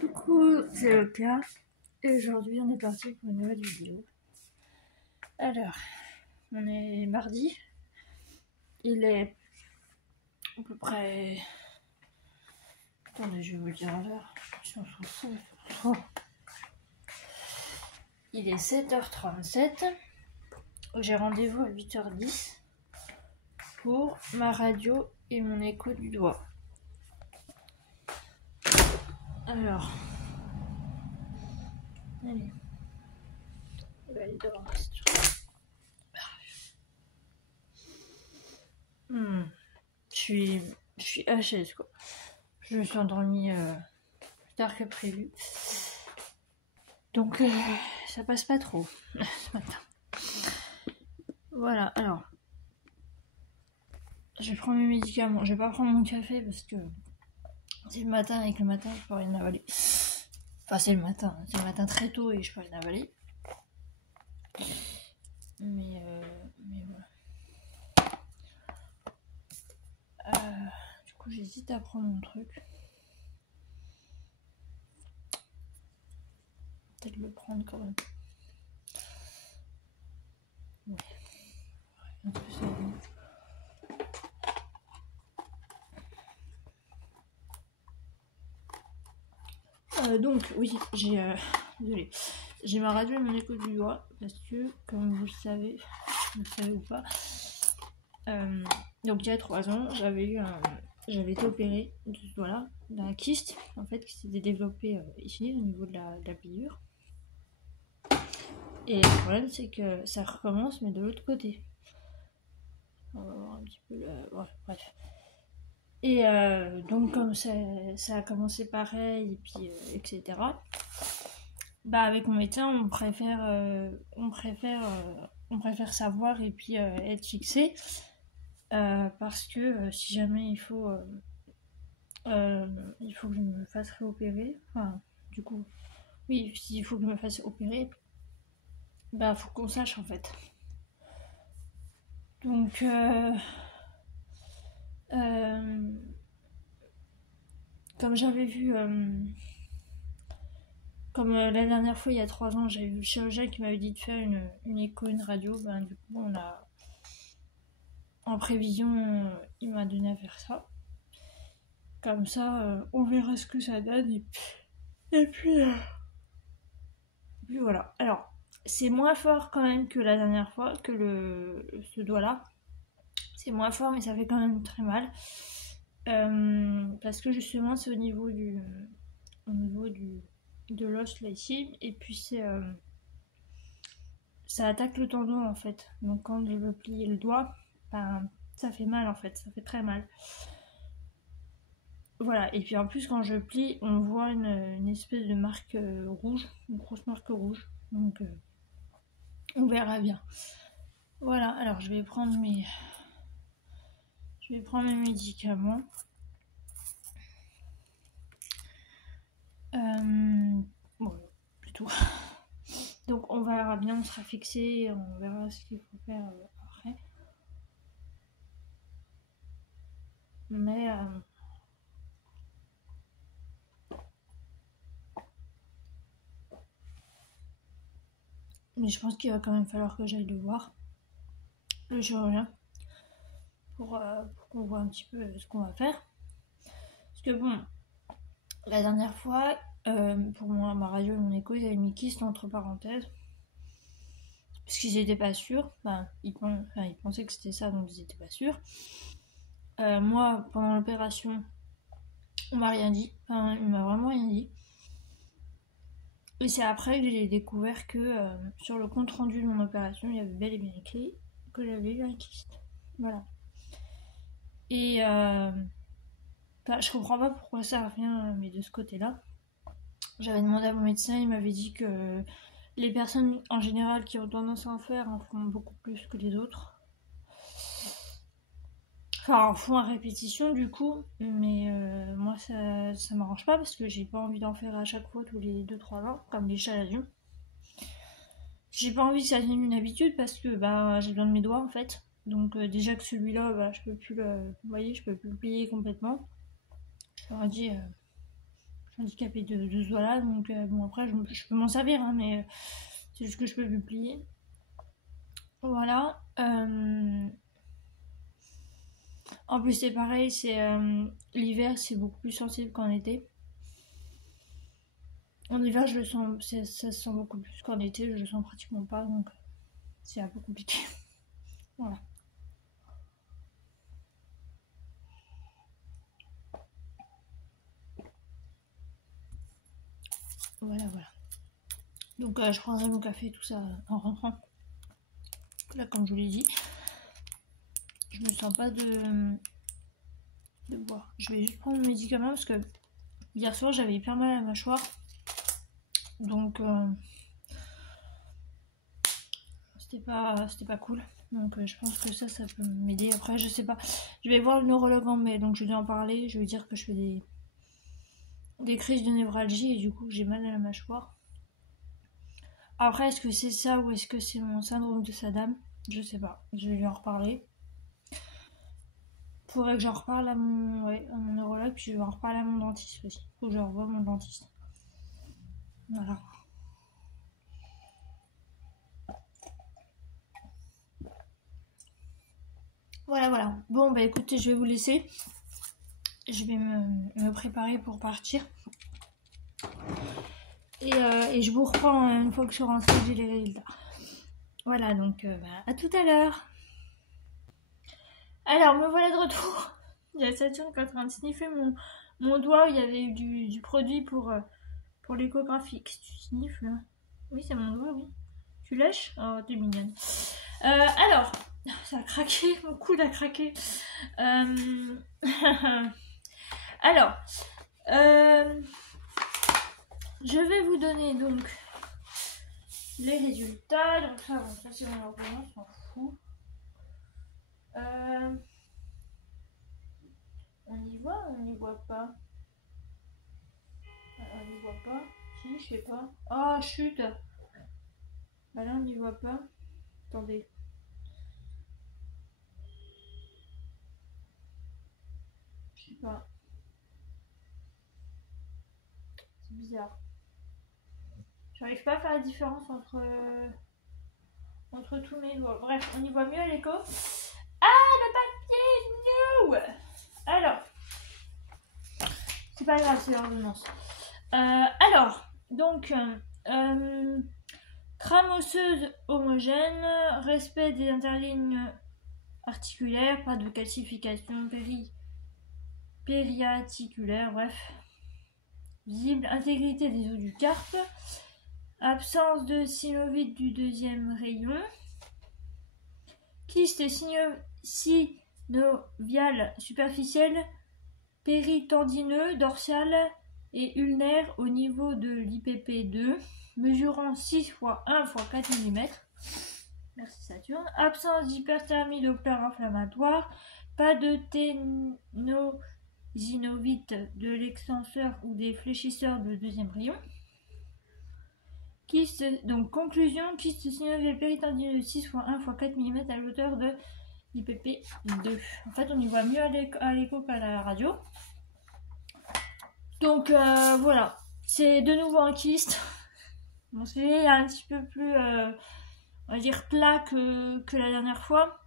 Coucou, c'est Oka et aujourd'hui on est parti pour une nouvelle vidéo. Alors, on est mardi, il est à peu près... Attendez, je vais vous le dire à l'heure. Il est 7h37, j'ai rendez-vous à 8h10 pour ma radio et mon écho du doigt. Alors, allez, il va aller devant la situation. Je suis HS quoi. Je me suis endormie plus tard que prévu. Donc ça passe pas trop ce matin. Voilà, alors. Je vais prendre mes médicaments. Je vais pas prendre mon café parce que c'est le matin et que le matin je peux rien avaler. Enfin c'est le matin très tôt et je peux rien avaler. Mais voilà. Du coup j'hésite à prendre mon truc. Peut-être le prendre quand même. Ouais. Un peu ça. Donc oui, désolée. J'ai ma radio et mon écho du doigt parce que comme vous le savez ou pas, donc il y a 3 ans j'avais été opérée de ce doigt-là, d'un kyste en fait qui s'était développé ici au niveau de la pliure. Et le problème c'est que ça recommence mais de l'autre côté. On va voir un petit peu ouais, bref. Et donc comme ça a commencé pareil et puis etc. Bah avec mon médecin on préfère savoir et puis être fixé parce que si jamais il faut que je me fasse réopérer, enfin du coup oui s'il faut que je me fasse opérer, bah faut qu'on sache en fait. Donc comme j'avais vu comme la dernière fois il y a 3 ans j'avais vu le chirurgien qui m'avait dit de faire une écho, une radio, ben du coup on a en prévision il m'a donné à faire ça. Comme ça on verra ce que ça donne et puis voilà. Alors c'est moins fort quand même que la dernière fois, que ce doigt là. C'est moins fort mais ça fait quand même très mal. Parce que justement c'est au niveau de l'os là ici, et puis ça attaque le tendon en fait. Donc quand je veux plier le doigt, ben, ça fait mal en fait, ça fait très mal. Voilà, et puis en plus quand je plie, on voit une espèce de marque rouge, une grosse marque rouge. Donc on verra bien. Voilà, alors je vais prendre mes médicaments. Bon, plutôt. Donc on verra bien, on sera fixé, on verra ce qu'il faut faire après. Mais je pense qu'il va quand même falloir que j'aille le voir, le chirurgien, pour qu'on voit un petit peu ce qu'on va faire. Parce que bon, la dernière fois, pour moi, ma radio et mon écho, ils avaient mis kyste entre parenthèses. Parce qu'ils n'étaient pas sûrs. Enfin, ils pensaient que c'était ça, donc ils n'étaient pas sûrs. Moi, pendant l'opération, on m'a rien dit. Enfin, il m'a vraiment rien dit. Et c'est après que j'ai découvert que sur le compte rendu de mon opération, il y avait bel et bien écrit que j'avais eu un kyste. Voilà. Et je comprends pas pourquoi ça revient, mais de ce côté-là. J'avais demandé à mon médecin, il m'avait dit que les personnes en général qui ont tendance à en faire en font beaucoup plus que les autres. Enfin, en font à répétition du coup, mais moi ça m'arrange pas parce que j'ai pas envie d'en faire à chaque fois tous les 2-3 ans, comme les chats d'avion. J'ai pas envie que ça devienne une habitude parce que bah, j'ai besoin de mes doigts en fait. Donc déjà que celui-là, bah, je peux plus le plier complètement. je leur ai dit, je suis handicapée de ce doigt-là, donc bon, après, je peux m'en servir, hein, mais c'est juste que je peux plus plier. Voilà. En plus, c'est pareil, c'est l'hiver, c'est beaucoup plus sensible qu'en été. En hiver, je le sens, ça se sent beaucoup plus qu'en été, je le sens pratiquement pas, donc c'est un peu compliqué. Voilà. Voilà, voilà. Donc je prendrai mon café, tout ça, en rentrant. Là, comme je vous l'ai dit, je me sens pas de boire. Je vais juste prendre mon médicament parce que hier soir, j'avais hyper mal à la mâchoire. Donc, c'était pas cool. Donc, je pense que ça peut m'aider. Après, je sais pas. Je vais voir le neurologue en mai, donc je vais en parler. Je vais dire que je fais des crises de névralgie et du coup, j'ai mal à la mâchoire. Après, est-ce que c'est ça ou est-ce que c'est mon syndrome de Sadam? Je sais pas. Je vais lui en reparler. Faudrait que j'en reparle à mon neurologue, puis je vais en reparler à mon dentiste aussi. Faut que je revoie mon dentiste. Voilà. Voilà. Bon, bah écoutez, je vais vous laisser. Je vais me préparer pour partir. Et je vous reprends une fois que je suis rentrée, j'ai les résultats. Voilà, donc à tout à l'heure. Alors, me voilà de retour. Il y a Saturne qui est en train de sniffer mon doigt. Il y avait eu du produit pour l'échographie. Qu'est-ce que tu sniffes là? Oui, c'est mon doigt, oui. Tu lèches? Oh, t'es mignonne. Alors, ça a craqué, mon coude a craqué. Alors, je vais vous donner donc les résultats. Donc ça, bon, ça c'est mon ordonnance, on s'en fout. On y voit ou on n'y voit pas? On n'y voit pas. Si, je sais pas. Oh, chute. Bah là, on n'y voit pas. Attendez. Je sais pas. C'est bizarre. J'arrive pas à faire la différence entre tous mes doigts. Bref, on y voit mieux à l'écho. Ah, le papier, no. Alors, c'est pas grave, c'est l'ordonnance. Alors, donc, trame osseuse homogène, respect des interlignes articulaires, pas de calcification périarticulaire, bref. Visible, intégrité des os du carpe, absence de synovite du deuxième rayon, kyste synovial superficiel, péritendineux, dorsal et ulnaire au niveau de l'IPP2, mesurant 6 x 1 x 4 mm. Merci Saturne. Absence d'hyperthermie Doppler inflammatoire, pas de ténosynovite de l'extenseur ou des fléchisseurs de deuxième rayon. Donc conclusion, kyste synovial péritendineux 6 x 1 x 4 mm à l'auteur de l'IPP2. En fait, on y voit mieux à l'écho qu'à la radio. Donc voilà, c'est de nouveau un kyste. Mon sujet est un petit peu plus, on va dire, plat que la dernière fois.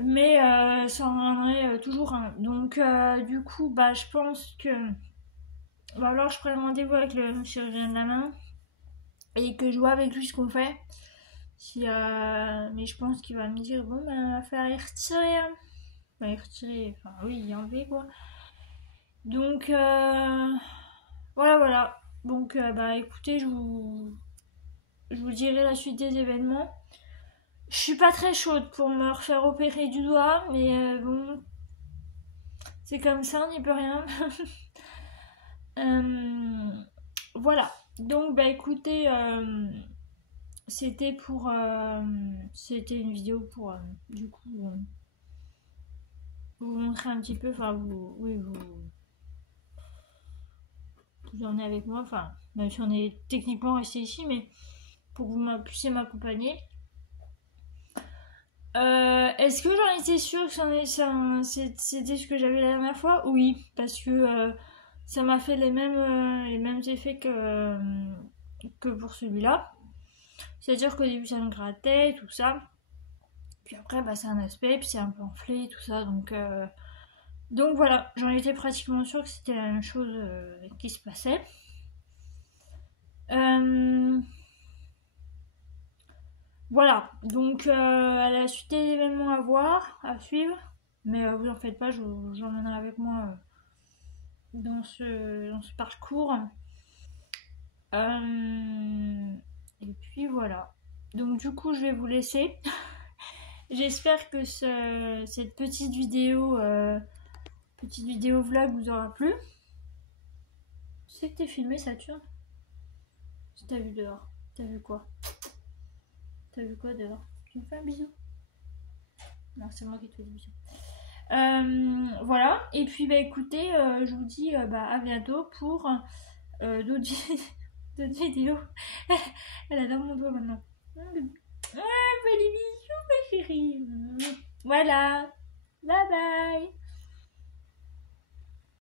Mais ça en est toujours un. Donc du coup, bah je pense que... Bah, alors je prends rendez-vous avec le chirurgien de la main. Et que je vois avec lui ce qu'on fait. Mais je pense qu'il va me dire, bon, ben, il va falloir y retirer. Hein. Il va y retirer, enfin oui, y enlever quoi. Donc, voilà. Donc, bah écoutez, je vous dirai la suite des événements. Je suis pas très chaude pour me refaire opérer du doigt, mais bon, c'est comme ça, on n'y peut rien. Voilà. Donc, bah écoutez, c'était une vidéo pour, du coup, vous montrer un petit peu, enfin, vous en êtes avec moi, enfin, même si on est techniquement resté ici, mais pour que vous puissiez m'accompagner. Est-ce que j'en étais sûre que c'était ce que j'avais la dernière fois? Oui, parce que ça m'a fait les mêmes effets que pour celui-là. C'est-à-dire qu'au début ça me grattait, tout ça. Puis après, bah, c'est un aspect, puis c'est un peu enflé, tout ça. Donc voilà, j'en étais pratiquement sûre que c'était la même chose qui se passait. Voilà, donc à la suite des événements à voir, à suivre. Mais vous en faites pas, j'emmènerai avec moi dans ce parcours. Euh, et puis voilà. Donc du coup, je vais vous laisser. J'espère que cette petite vidéo vlog vous aura plu. C'est que t'es filmé, ça tourne. Si t'as vu dehors, t'as vu quoi? T'as vu quoi dehors? Tu me fais un bisou? Non, c'est moi qui te fais des bisous. Voilà, et puis bah écoutez, je vous dis bah, à bientôt pour d'autres vidéos. Elle adore mon doigt maintenant. Ah, fais les bisous, ma chérie. Voilà, bye bye.